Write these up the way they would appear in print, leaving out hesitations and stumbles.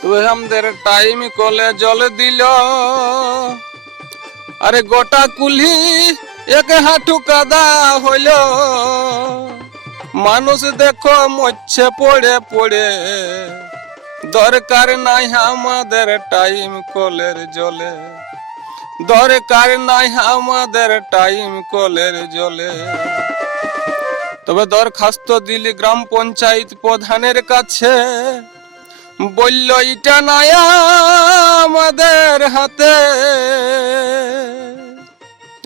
তবে আমাদের টাইম কলে জল দিল, আরে গোটা কুলি এক হাঁটু কাদা হইল। মানুষ দেখো মরছে পড়ে পড়ে, দরকার নাই আমাদের টাইম কলের জলে, দরকার নাই আমাদের টাইম কলের জলে। তবে দরখাস্ত দিলি গ্রাম পঞ্চায়েত প্রধানের কাছে, বলল এটা নাই আমাদের হাতে।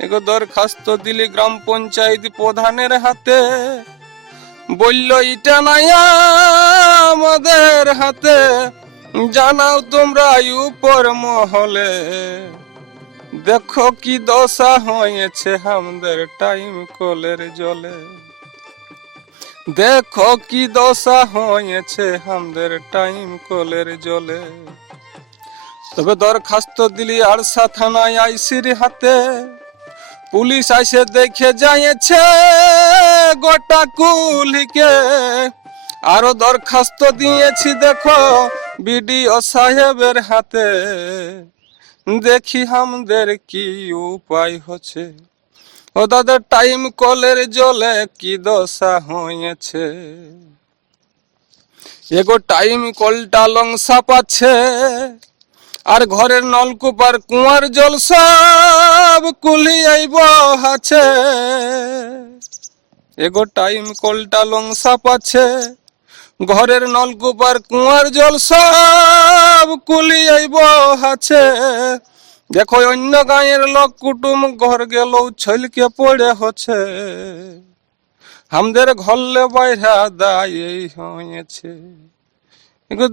এগো দরখাস্ত দিলি গ্রাম পঞ্চায়েত প্রধানের হাতে, বলল এটা নাই আমাদের হাতে। জানাও তোমরা উপর মহলে, দেখো কি দশা হয়েছে আমাদের টাইম কলের জলে, দেখো কি দশা হয়েছে আমাদের টাইম কলের জলে। তবে দরখাস্ত দিলি আরসা থানায় আইসির হাতে, পুলিশ এসে দেখে যাইছে গোটা কুলিকে। আরো দরখাস্ত দিয়েছি দেখো বিডিও সাহেবের হাতে, দেখি আমাদের কি উপায় হচ্ছে। ও দাদা টাইম কলের জলে কি দশা হয়েছে। এগো টাইম কলটা লংসা পাচ্ছে, আর ঘরের নলকূপ আর কুয়ার জল সব কুলিয়াই বহাছে। এগো টাইম কলটা লংসা পাচ্ছে, ঘরের নলকূপ আর কুয়ার জল সব কুলিয়াই বহাছে। দেখো অন্য গাঁয়ের লোক কুটুম ঘর গেল ছলকে পড়ে হচ্ছে, আমাদের ঘরলে বাইরা দায় হয়েছে।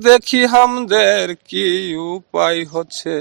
দেখি আমাদের কি উপায় হচ্ছে।